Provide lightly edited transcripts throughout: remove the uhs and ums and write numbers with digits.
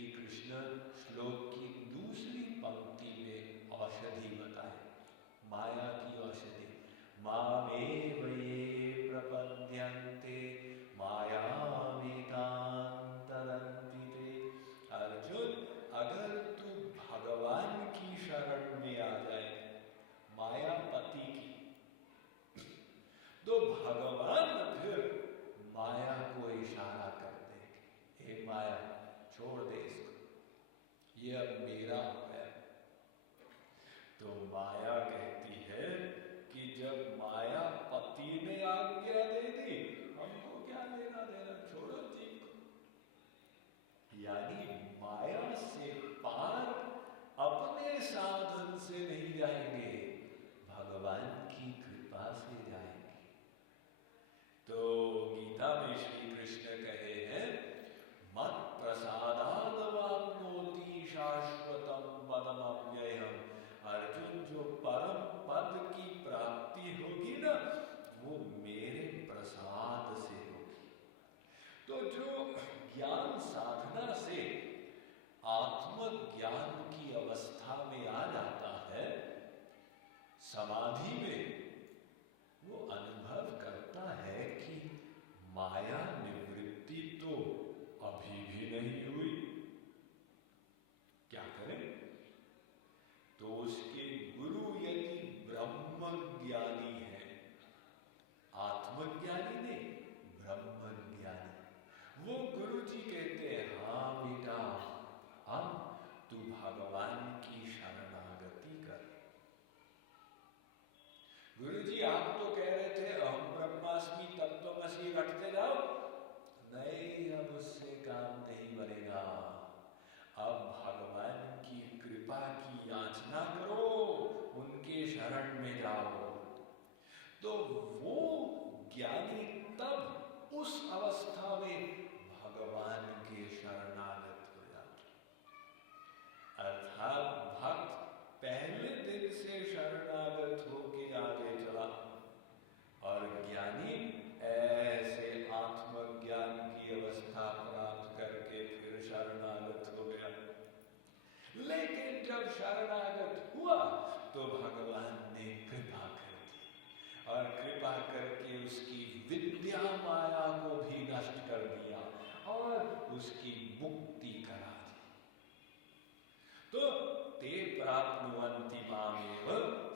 श्री कृष्ण श्लोक की दूसरी पंक्ति में औषधि बताए, माया की औषधि। मामेव ये प्रपद्यन्ते मायामेतां तरन्ति ते। अर्जुन, अगर तू भगवान की शरण में आ जाए, मायापति की, तो भगवान फिर माया को इशारा कर दे, हे माया छोड़ दे इसको, ये अब मेरा हो गया। तो माया कहती है कि जब माया पति ने आज्ञा दे दी, हमको क्या लेना देना, छोड़ो जीव को। यानी माया से पार अपने साधन से नहीं जाएंगे, भगवान की कृपा से जाएंगे। तो गीता में श्री कृष्ण कहे हैं, मत प्रसादाद वाप्नोति शाश्वतम पदमव्ययम्। अर्जुन, जो परम पद की प्राप्ति होगी ना, वो मेरे प्रसाद से होगी। तो जो ज्ञान साधना से आत्मज्ञान की अवस्था में आ जाता है, समाधि में, वो अनुभव करता है कि माया निवृत्ति तो अभी भी नहीं हुई, क्या करें? तो उसके गुरु यदि ब्रह्म ज्ञानी है, आत्मज्ञानी नहीं, ब्रह्म ज्ञानी, वो गुरु जी कहते हैं, हाँ बेटा, अब तू भगवान की शरणागति कर। गुरु जी, आप तो कह रहे थे अहम ब्रह्मास्मि तत्त्वमसि रटते जाओ। नहीं, अब उससे काम नहीं बनेगा। अब भगवान की कृपा की याचना करो, उनके शरण में जाओ। तो वो ज्ञानी तब उस अवस्था में भगवान के शरणागत हो जाता। अर्थात भक्त पहले दिन से शरणागत होके आगे चला, और ज्ञानी ऐसे आत्मज्ञान की अवस्था प्राप्त करके फिर शरणागत हो गया। लेकिन जब शरणागत हुआ तो भगवान ने कृपा कर दी, और कृपा करके उसकी विद्या माया को भी नष्ट कर दिया और उसकी मुक्ति करा दी। तो ते प्राप्नुवन्ति मामेव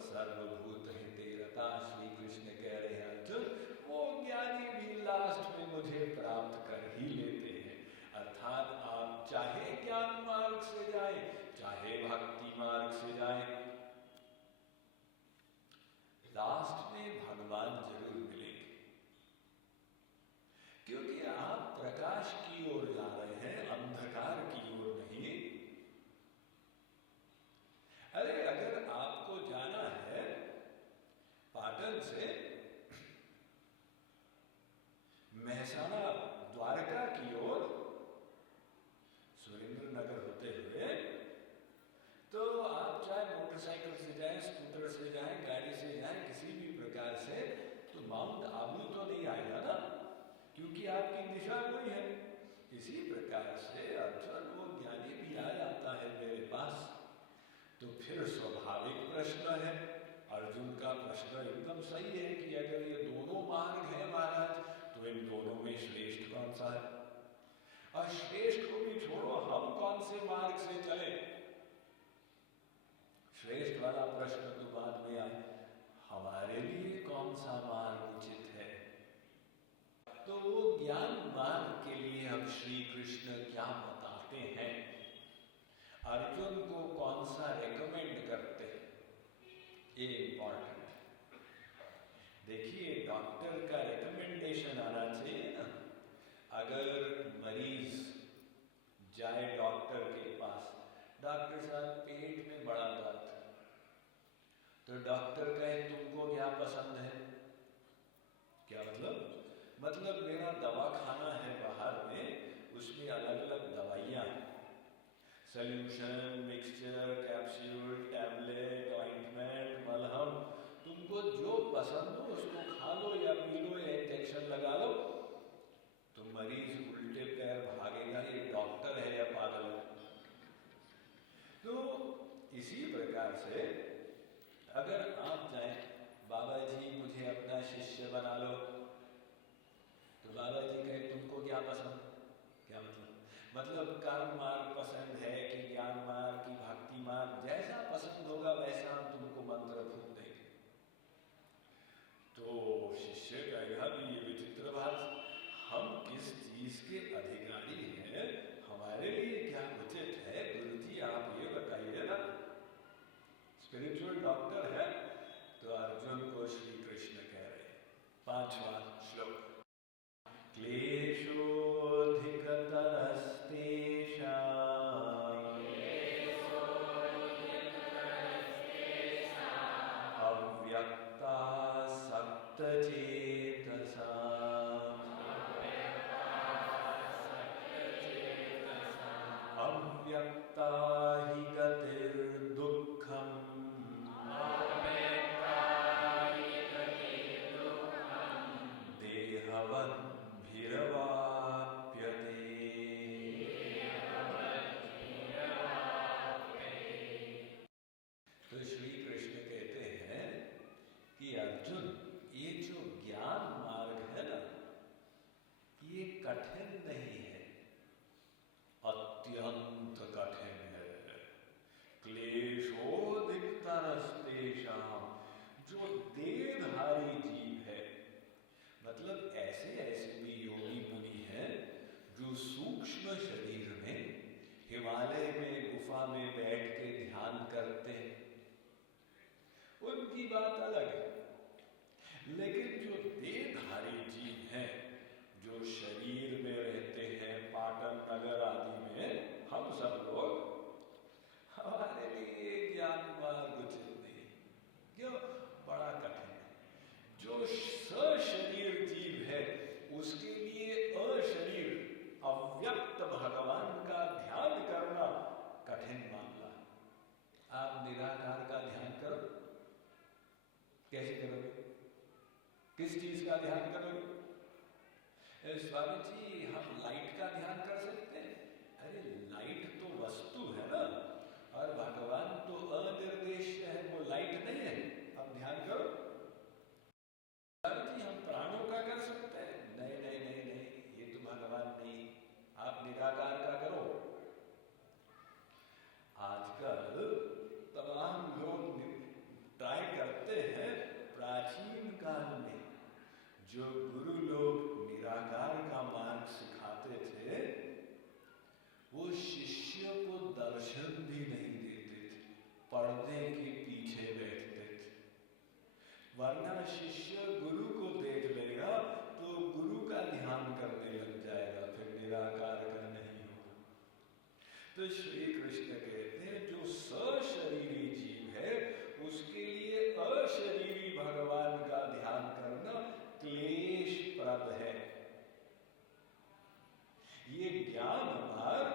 सर्वभूतहिते रताः। श्री कृष्ण कह रहे हैं, अर्जुन, वो ज्ञानी भी लास्ट में मुझे प्राप्त कर ही लेते हैं। अर्थात आप चाहे ज्ञान मार्ग से जाए, चाहे भक्ति मार्ग से जाए, लास्ट में भगवान जरूर मिलेंगे, क्योंकि आप प्रकाश की ओर जा रहे हैं, अंधकार की ओर नहीं। अरे, अगर आपको जाना है पाटन से महसाना द्वारका की ओर, सुरेंद्र नगर होते हुए, तो आप चाहे मोटरसाइकिल से जाएं, स्कूटर से जाएं, गाड़ी से जाएं, किसी भी प्रकार से, तो माउंट आबू तो नहीं आएगा ना, क्योंकि आपकी दिशा वही है। इसी प्रकार से अर्जुन, वो ज्ञानी भी आ जाता है मेरे पास। तो फिर स्वाभाविक प्रश्न है, अर्जुन का प्रश्न एकदम सही है कि अगर ये दोनों मार्ग हैं महाराज, तो इन दोनों में श्रेष्ठ कौन सा है? और श्रेष्ठ को भी छोड़ो, हम कौन से मार्ग से चले? श्रेष्ठ वाला प्रश्न तो बाद में आए, हमारे लिए कौन सा मार्ग उचित है? तो वो ज्ञान मार्ग के लिए अब श्री कृष्ण क्या बताते हैं, अर्जुन को कौन सा रेकमेंड करते हैं, ये इंपॉर्टेंट। देखिए, डॉक्टर का रेकमेंडेशन आना चाहिए ना। अगर मरीज जाए डॉक्टर के पास, डॉक्टर साहब पेट में बड़ा दर्द, तो डॉक्टर कहे तुमको क्या पसंद है? क्या मतलब मेरा दवा खाना है बाहर में, उसमें अलग अलग दवाइयाँ हैं, solution, mixture, capsule, tablet, ointment, मलहम, तुमको जो पसंद हो उसको खा लो या पी लो या इंजेक्शन लगा लो। तो मरीज उल्टे पैर भागेगा, ये डॉक्टर है या पागल है? शिष्य बना लो। तो बाबा जी कहे तुमको क्या पसंद? क्या मतलब कर्म मार्ग पसंद है कि ज्ञान मार्ग की भक्ति मार्ग? जैसा पसंद होगा वैसा हम तुमको मंत्र फूक देंगे। तो शिष्य कहेगा भी ये विचित्र बात, हम किस चीज के अधिकारी हैं, हमारे लिए क्या उचित है? गुरु जी आप ये बताइए ना, स्पिरिचुअल डॉक्टर है। तो अर्जुन को श्री कृष्ण कह रहे, 5वां श्लोक, क्लेशोधिकतरस्तेषाम् अव्यक्तासक्तचेतसाम् अव्यक्ता हि गतिर्दुःखम् देहवद्भिरवाप्यते। तो श्री कृष्ण कहते हैं कि अर्जुन, ये जो ज्ञान मार्ग है ना, ये कठिन नहीं है, अत्यंत कठिन है। क्लेशोधिकतरस्तेषाम्, जो देहधारी जीव है, मतलब ऐसे ऐसे भी योगी मुनि हैं जो सूक्ष्म शरीर में हिमालय में गुफा में बैठ के ध्यान करते हैं, उनकी बात अलग है। लेकिन जो देहधारी जीव हैं, जो शरीर में रहते हैं, पाटन नगर आदि में, हम सब लोग, हमारे लिए ज्ञान मार्ग उचित नहीं। क्यों? बड़ा कठिन है। जो सशरीर जीव है उसके लिए अशरीर अव्यक्त भगवान का ध्यान करना कठिन मामला। आप निराकार का ध्यान करो, कैसे करोगे? किस चीज का ध्यान करोगे? स्वामी जी हम लाइट का ध्यान कर सकते हैं। अरे लाइट तो वस्तु है ना, और भगवान तो अनिर्देश्य है, वो लाइट नहीं है। अब ध्यान करो। स्वामी जी हम प्राणों का कर सकते हैं। नहीं नहीं नहीं नहीं, ये तो भगवान नहीं, आप निराकार का करो। आजकल तमाम लोग ट्राई करते हैं। प्राचीन काल में जो गुरु लोग निराकार का मार्ग सिखाते थे, वो शिष्य को दर्शन भी नहीं देते थे, पर्दे के पीछे बैठते थे। वरना शिष्य गुरु को देख लेगा तो गुरु का ध्यान करने लग जाएगा, फिर निराकार का नहीं होगा। तो श्री कृष्ण कहते हैं जो सशरीरी जीव है उसके लिए अशरीरी भगवान का ध्यान करना क्लेशप्रद है। ये ज्ञान मार्ग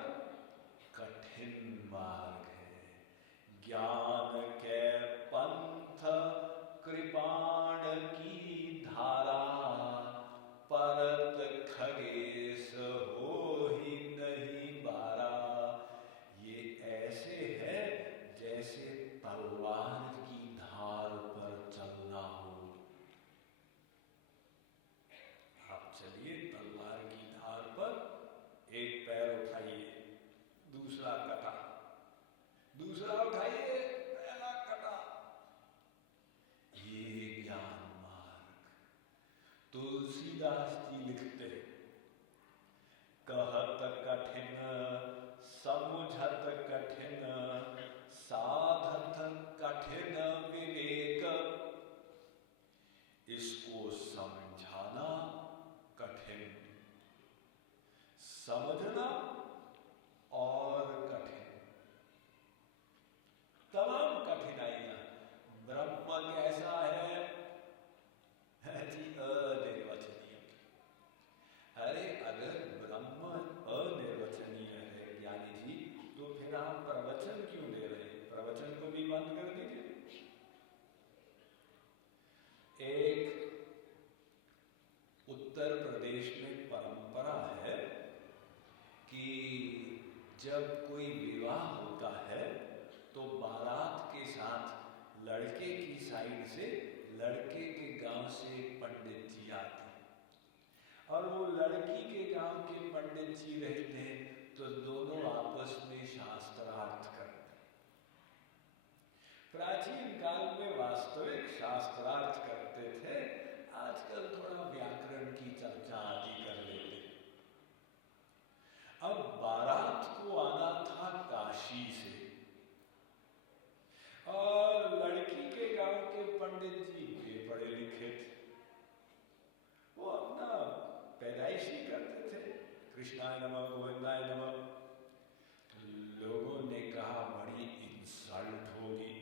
कठिन मार्ग है। ज्ञान के पंथ कृपाण की धारा, परत खगेश हो ही नहीं बारा। ये ऐसे है जैसे तलवार की धार पर चलना हो। आप चलिए तलवार की धार पर, एक पैर उठाइए, दूसरा कटा, दूसरा उठाइए, पहला कटा। ये ज्ञान मार्ग। तुलसीदास जी लिखते हैं, कहत कठिन समुझत कठिन, साधत कठिन विवेक। इसको समझाना कठिन, समझना और कठिन, तमाम कठिनाइयां। ब्रह्म कैसा है जी? अनिर्वचनीय। अरे अगर ब्रह्म अनिर्वचनीय है ज्ञानी जी, तो फिर आप प्रवचन क्यों दे रहे हैं? प्रवचन को भी बंद कर दीजिए। एक उत्तर प्रदेश में परंपरा है कि जब कोई विवाह होता है तो बारात के साथ लड़के की साइड से लड़के के गांव गांव से पंडित जी आते और वो लड़की के गांव के पंडित जी रहते हैं, तो दोनों आपस में शास्त्रार्थ करते। प्राचीन काल में वास्तविक शास्त्रार्थ करते थे, आजकल थोड़ा व्याकरण की चर्चा आदि कर लेते। अब बारात को आना था काशी से और लड़की के गांव के पंडित जी भी पढ़े लिखे थे, वो अपना पैदाइशी करते थे, कृष्णाय नमः गोविंदाय नमः। लोगों ने कहा बड़ी इंसल्ट होगी,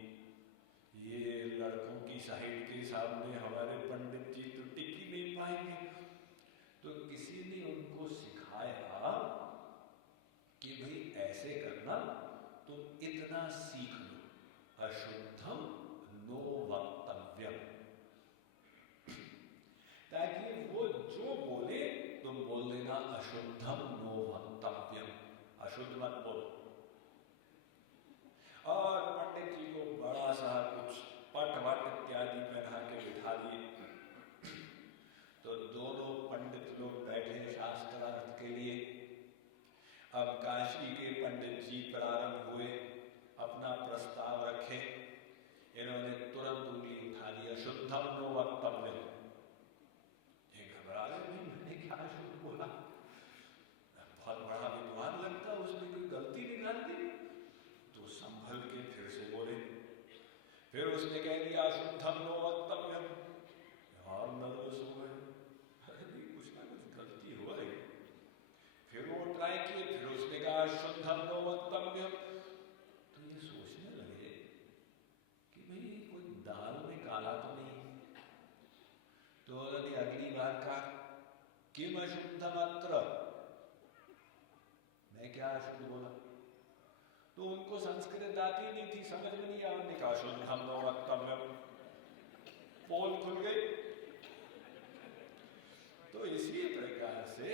ये लड़कों की साइड के सामने हमारे पंडित जी तो टिक ही नहीं पाएंगे। तो किसी ने उनको सिखाया कि भाई ऐसे करना, तुम इतना सीख लो, अशुद्धम नो वक्तव्यम, ताकि वो जो बोले तुम बोल देना अशुद्धम नो वक्तव्यम, अशुद्ध मत बोलो। और पंडित जी को बड़ा सा कुछ पट वट इत्यादि पहना के बिठा दिए। तो दोनों पंडित लोग बैठे शास्त्रार्थ के लिए। अब काशी के पंडित जी प्रारंभ हुए, अपना प्रस्ताव रखे। इन्होंने तुरंत उंगली उठा दी, अशुद्धम नो वक्तव्यम। ये घबरा गए, मैंने क्या अशुद्ध बोला? बहुत बड़ा विद्वान लगता, उसने कोई गलती निकाल दी। तो संभल के फिर से बोले, फिर उसने कह दिया अशुद्धम नो वक्तव्यम। और नर्वस हो गए, अरे कुछ ना कुछ गलती हो रही। फिर वो ट्राई किए, फिर उसने कहा अशुद्धम नो वक्तव्यम। तो ये सोचने लगे कि भाई कोई दाल में काला तो नहीं। तो उन्होंने अगली बार कहा किम अशुद्धम अत्र, मैं क्या अशुद्ध बोला? तो उनको संस्कृत आती नहीं थी, समझ में नहीं आया। उन्होंने कहा अशुद्धम नो वक्तव्यम, पोल खुल गई। तो इसी प्रकार से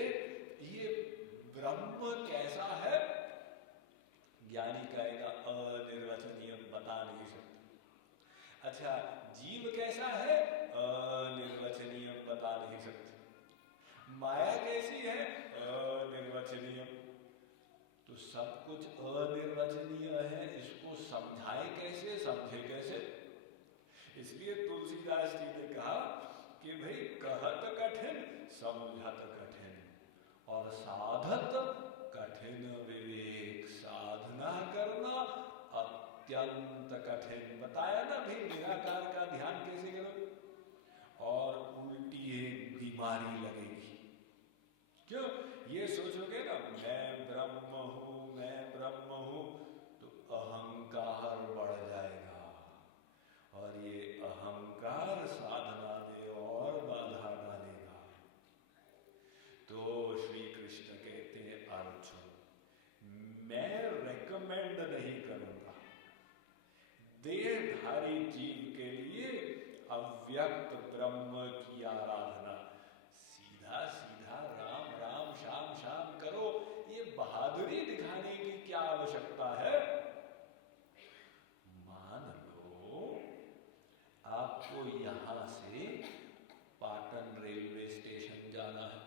ये ब्रह्म कैसा है, ज्ञानी कहेगा अनिर्वचनीय, बता नहीं सकते। अच्छा, जीव कैसा है, अनिर्वचनीय, बता नहीं सकते। माया कैसी है, अनिर्वचनीय। तो सब कुछ अनिर्वचनीय है, इसको समझाए कैसे, समझे कैसे? इसलिए तुलसीदास जी ने कहा कि भाई कहत कठिन समझत कठिन और साधत कठिन विवेक, साधना करना अत्यंत कठिन। बताया ना भाई निराकार का ध्यान कैसे करो, और उल्टी एक बीमारी लगेगी। क्यों? ये सोचोगे ना मैं ब्रह्म हूं, मैं ब्रह्म हूं, तो अहंकार बढ़ जाएगा और ये अहंकार साधना में और बाधा डालेगा। तो श्री कृष्ण कहते हैं अर्जुन, मैं रेकमेंड नहीं करूंगा देहधारी जीव के लिए अव्यक्त ब्रह्म की आराधना। सीधा सीधा राम राम श्याम श्याम करो, ये बहादुरी दिखाने की क्या आवश्यकता है? मान लो आपको यहां से पाटन रेलवे स्टेशन जाना है,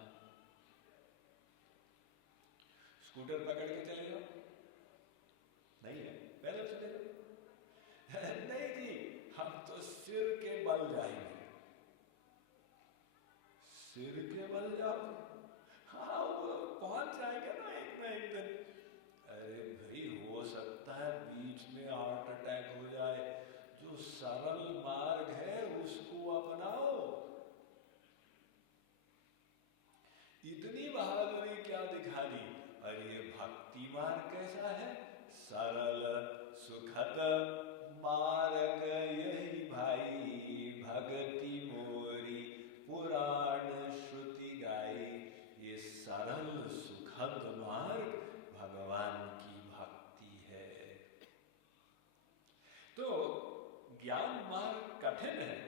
स्कूटर पकड़ के चले जाओ? नहीं है, पैदल चले जाओ? नहीं जी, हम तो सिर के बल जाएंगे। सिर के बल जाओ? हाँ, वो पहुंच जाएगा ना एक दिन। अरे भाई, हो सकता है बीच में हार्ट अटैक हो जाए। जो सरल मार्ग है उसको अपनाओ। इतनी बहादुरी क्या दिखा दी? अरे भक्ति मार्ग कैसा है? सरल सुखद मार्ग यही भाई, भक्ति मोरी पुराण श्रुति गाई। ये सरल सुखद मार्ग भगवान की भक्ति है। तो ज्ञान मार्ग कठिन है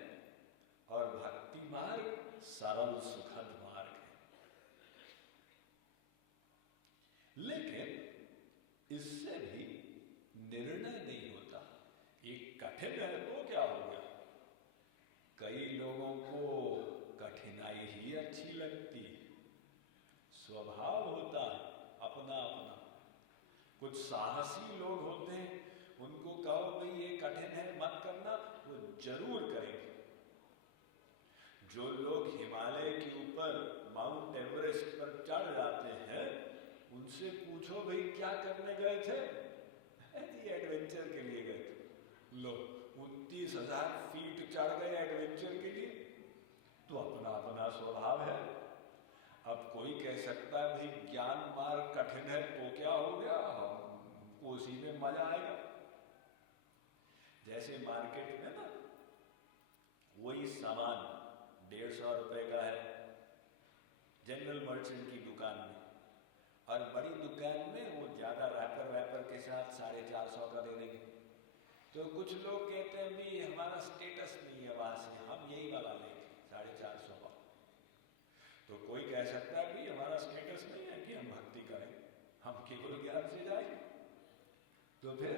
और भक्ति मार्ग सरल सुखद मार्ग है। लेकिन इससे भी निर्णय नहीं होता। एक कठिन है तो क्या हो गया? कई लोगों को कुछ साहसी लोग होते हैं, उनको कहो भाई ये कठिन है मत करना, वो जरूर करेंगे। जो लोग हिमालय के ऊपर माउंट एवरेस्ट पर चढ़ जाते हैं, उनसे पूछो भाई क्या करने गए थे? जी एडवेंचर के लिए गए थे। लो 29,000 फीट चढ़ गए एडवेंचर के लिए। तो अपना अपना स्वभाव है। अब कोई कह सकता है भाई ज्ञान मार्ग कठिन है तो क्या हो गया, हमको उसी में मजा आएगा। जैसे मार्केट में ना वही सामान 150 रुपए का है जनरल मर्चेंट की दुकान में, और बड़ी दुकान में वो ज्यादा रैपर के साथ 450 का दे देंगे। तो कुछ लोग कहते हैं भी हमारा स्टेटस नहीं है वहां से, हम यही वाला लेंगे 450 का। तो कोई कह सकता है भी हमारा स्टेटस नहीं है कि हम भक्ति करें, हम केवल ज्ञान से जाएंगे। तो फिर